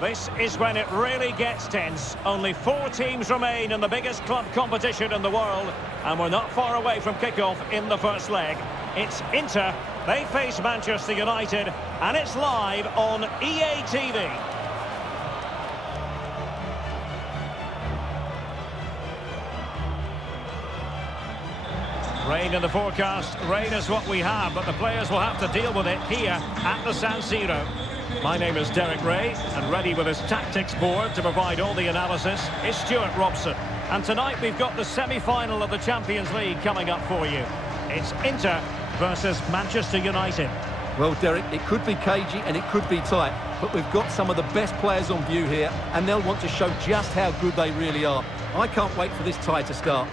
This is when it really gets tense. Only 4 teams remain in the biggest club competition in the world, and we're not far away from kickoff in the first leg. It's Inter, they face Manchester United, and it's live on EA TV. Rain in the forecast. Rain is what we have, but the players will have to deal with it here at the San Siro. My name is Derek Ray, and ready with his tactics board to provide all the analysis is Stuart Robson. And tonight we've got the semi-final of the Champions League coming up for you. It's Inter versus Manchester United. Well, Derek, it could be cagey and it could be tight, but we've got some of the best players on view here, and they'll want to show just how good they really are. I can't wait for this tie to start.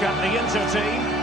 At the Inter team.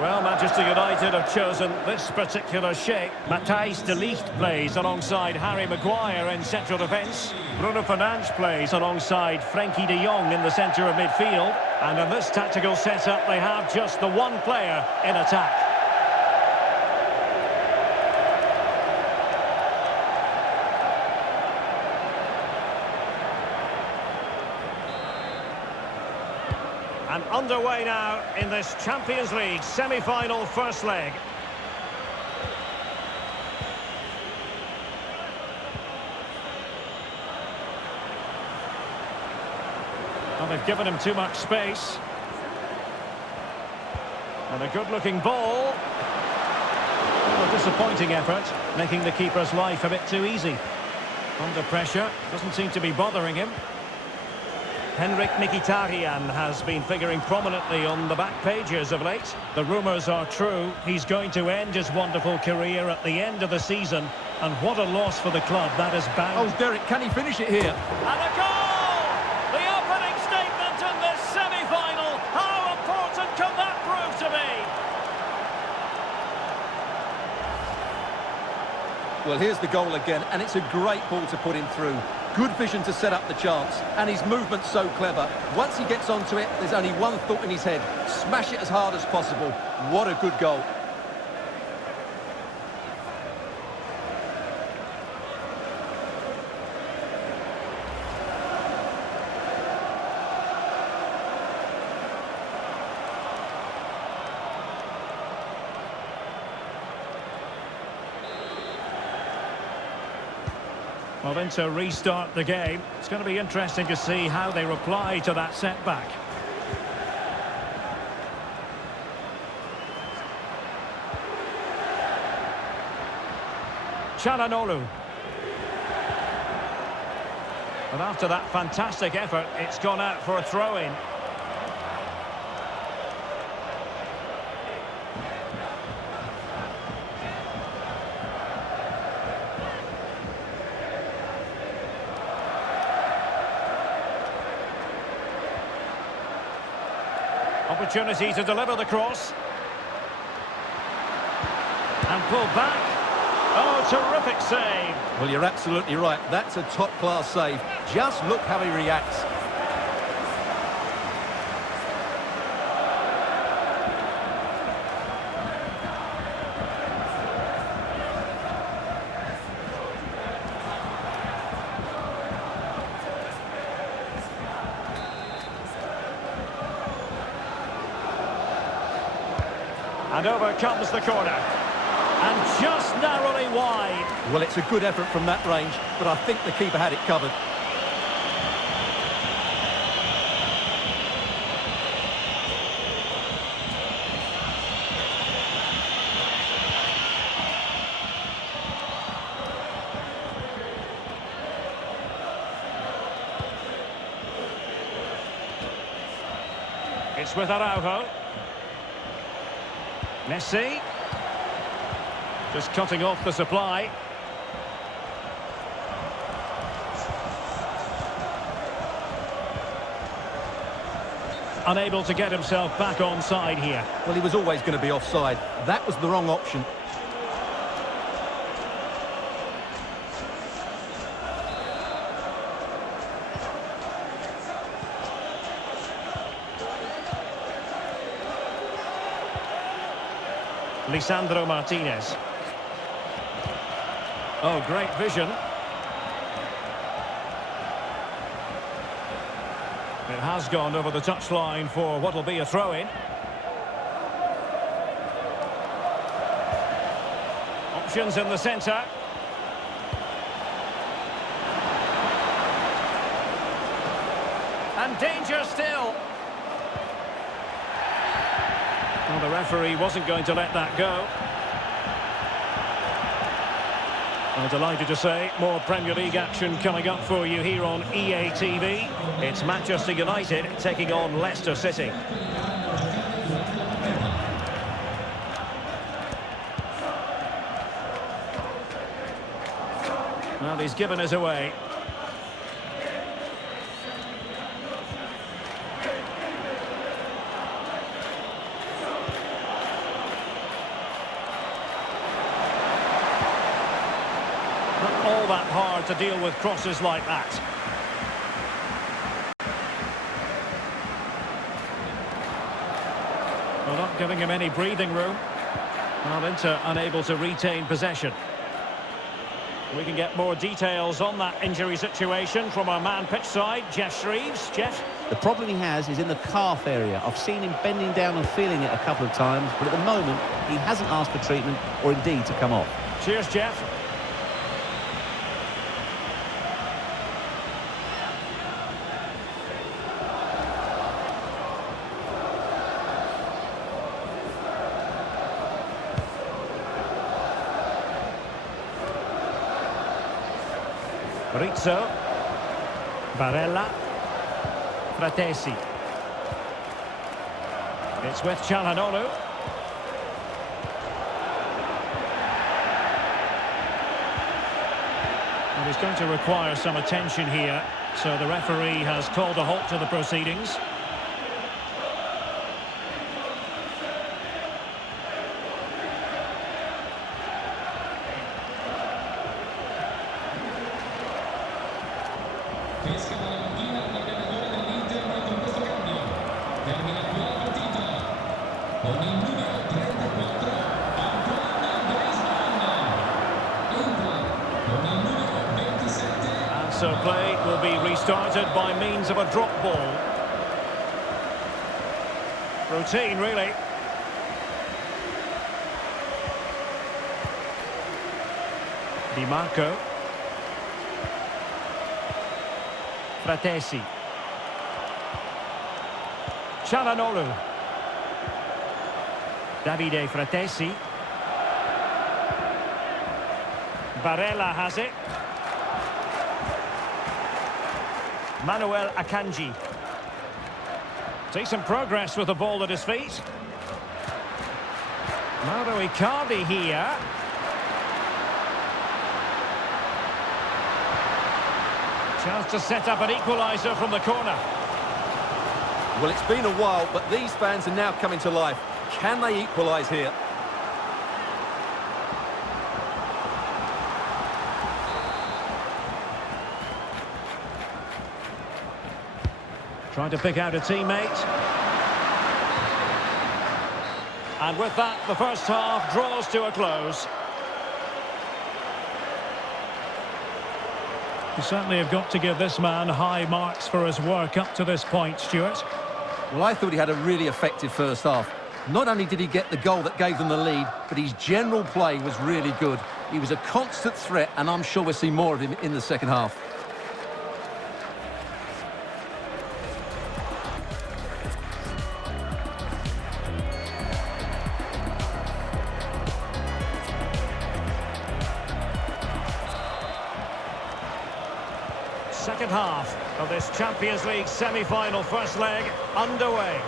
Well, Manchester United have chosen this particular shape. Matthijs de Ligt plays alongside Harry Maguire in central defence. Bruno Fernandes plays alongside Frenkie de Jong in the centre of midfield. And in this tactical setup, they have just the one player in attack. And underway now in this Champions League semi-final first leg. Well, they've given him too much space. And a good-looking ball. Well, a disappointing effort, making the keeper's life a bit too easy. Under pressure, doesn't seem to be bothering him. Henrik Mkhitaryan has been figuring prominently on the back pages of late. The rumours are true. He's going to end his wonderful career at the end of the season. And what a loss for the club that is bound. Oh, Derek, can he finish it here? And a goal! The opening statement in this semi-final. How important can that prove to be? Well, here's the goal again, and it's a great ball to put him through. Good vision to set up the chance, and his movement's so clever. Once he gets onto it, there's only one thought in his head. Smash it as hard as possible. What a good goal. Well, then to restart the game. It's going to be interesting to see how they reply to that setback. Çalhanoğlu. And after that fantastic effort, it's gone out for a throw-in. Opportunity to deliver the cross. And pull back. Oh, terrific save. Well, you're absolutely right. That's a top-class save. Just look how he reacts. And over comes the corner. And just narrowly wide. Well, it's a good effort from that range, but I think the keeper had it covered. It's with Araujo. Messi. Just cutting off the supply. Unable to get himself back onside here. Well, he was always going to be offside. That was the wrong option. Lisandro Martinez. Oh, great vision. It has gone over the touchline for what will be a throw-in. Options in the centre. And danger still. Well, the referee wasn't going to let that go. I'm delighted to say more Premier League action coming up for you here on EA TV. It's Manchester United taking on Leicester City. Well, he's given us away. All that hard to deal with crosses like that. Well, not giving him any breathing room. Well, Inter unable to retain possession. We can get more details on that injury situation from our man pitch side, Jeff Shreves. Jeff? The problem he has is in the calf area. I've seen him bending down and feeling it a couple of times, but at the moment, he hasn't asked for treatment or indeed to come off. Cheers, Jeff. Rizzo, Barella, Fratesi. It's with Çalhanoğlu. And he's going to require some attention here, so the referee has called a halt to the proceedings. So play will be restarted by means of a drop ball. Routine, really. Di Marco. Fratesi. Çalhanoğlu. Davide Fratesi. Barella has it. Manuel Akanji. Decent progress with the ball at his feet. Mauro Icardi here. Chance to set up an equaliser from the corner. Well, it's been a while, but these fans are now coming to life. Can they equalise here? Trying to pick out a teammate. And with that, the first half draws to a close. You certainly have got to give this man high marks for his work up to this point, Stuart. Well, I thought he had a really effective first half. Not only did he get the goal that gave them the lead, but his general play was really good. He was a constant threat, and I'm sure we'll see more of him in the second half. Second half of this Champions League semi-final first leg underway.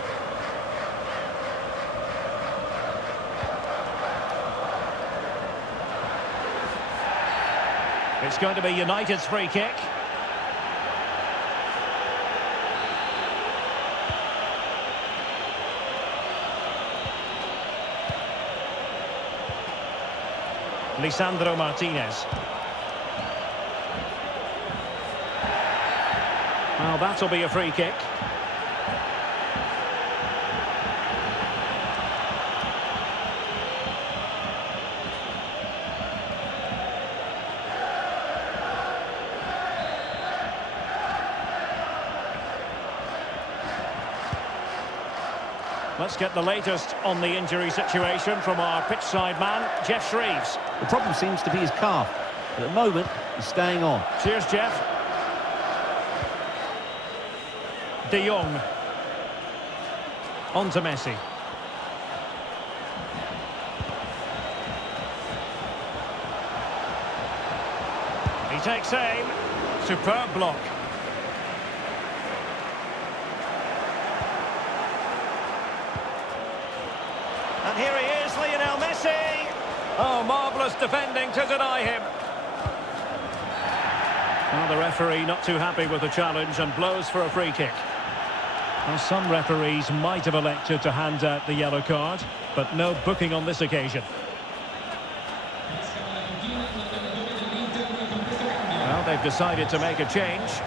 It's going to be United's free kick. Lisandro Martinez. Well, that'll be a free kick. Let's get the latest on the injury situation from our pitchside man, Jeff Shreves. The problem seems to be his calf, but at the moment, he's staying on. Cheers, Jeff. De Jong. On to Messi. He takes aim. Superb block. And here he is, Lionel Messi. Oh, marvellous defending to deny him. Well, the referee not too happy with the challenge and blows for a free kick. Well, some referees might have elected to hand out the yellow card, but no booking on this occasion. Well, they've decided to make a change.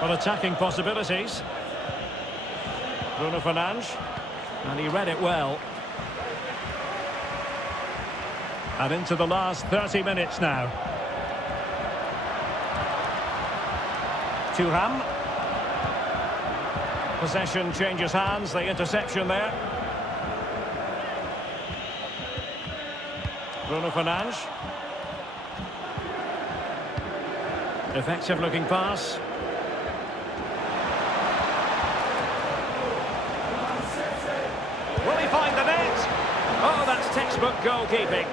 Well, attacking possibilities. Bruno Fernandes. And he read it well. And into the last 30 minutes now. Thuram. Possession changes hands, the interception there. Bruno Fernandes. Effective looking pass. Will he find the net? Oh, that's textbook goalkeeping.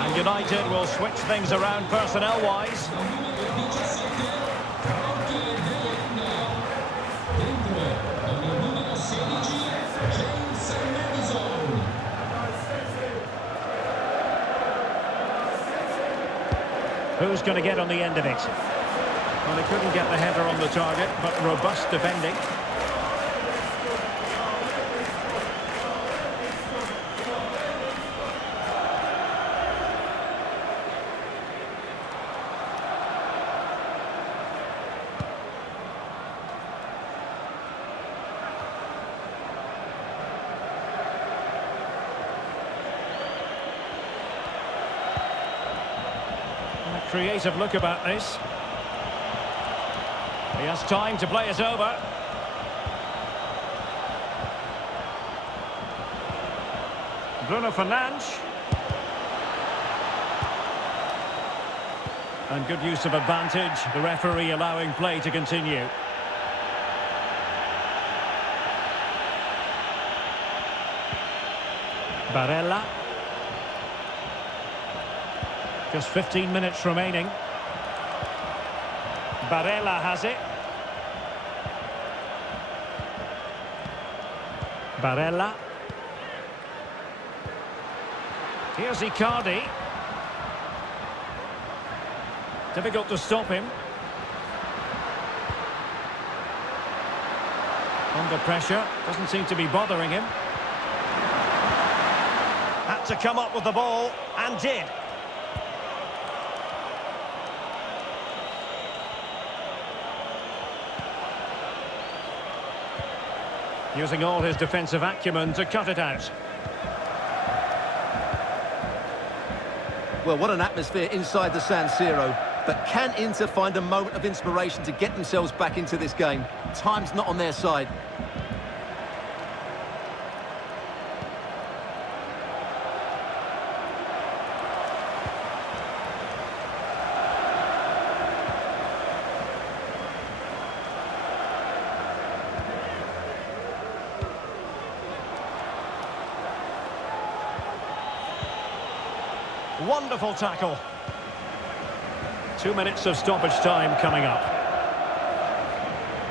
And United will switch things around personnel-wise. Who's going to get on the end of it? Well, they couldn't get the header on the target, but robust defending. Creative look about this. He has time to play it over. Bruno Fernandes. And good use of advantage. The referee allowing play to continue. Barella. Just 15 minutes remaining. Barella has it. Barella. Here's Icardi. Difficult to stop him. Under pressure. Doesn't seem to be bothering him. to come up with the ball, and did. Using all his defensive acumen to cut it out. Well, what an atmosphere inside the San Siro. But can Inter find a moment of inspiration to get themselves back into this game? Time's not on their side. Wonderful tackle. 2 minutes of stoppage time coming up.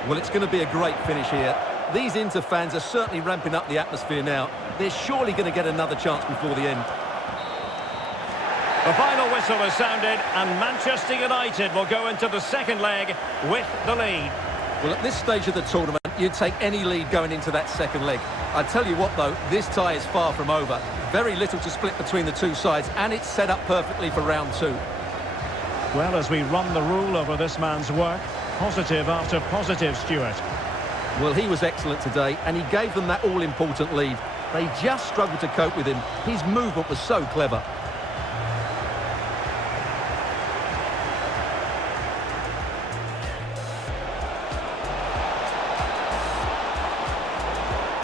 Well, it's going to be a great finish here. These Inter fans are certainly ramping up the atmosphere now. They're surely going to get another chance before the end. The final whistle has sounded, and Manchester United will go into the second leg with the lead. Well, at this stage of the tournament, you'd take any lead going into that second leg. I tell you what, though, this tie is far from over. Very little to split between the two sides, and it's set up perfectly for round two. Well, as we run the rule over this man's work, positive after positive, Stuart. Well, he was excellent today, and he gave them that all-important lead. They just struggled to cope with him. His movement was so clever.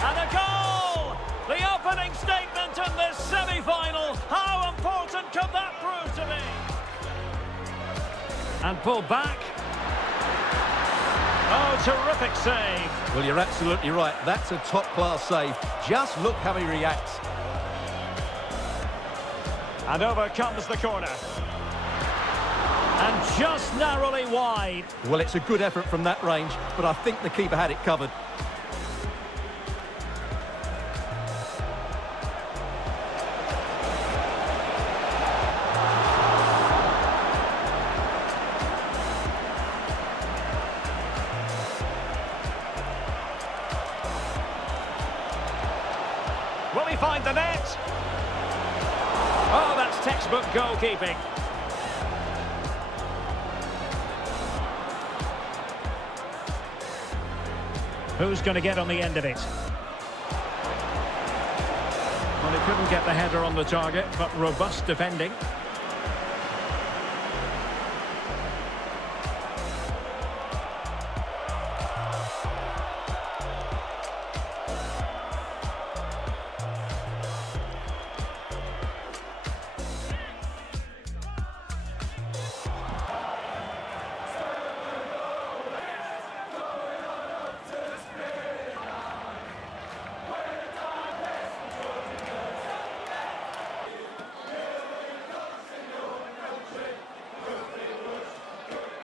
And a goal! The opening statement in this semi-final. How important can that prove to be? And pulled back. Oh, terrific save. Well, you're absolutely right. That's a top-class save. Just look how he reacts. And over comes the corner. And just narrowly wide. Well, it's a good effort from that range, but I think the keeper had it covered. Will he find the net? Oh, that's textbook goalkeeping. Who's going to get on the end of it? Well, he couldn't get the header on the target, but robust defending.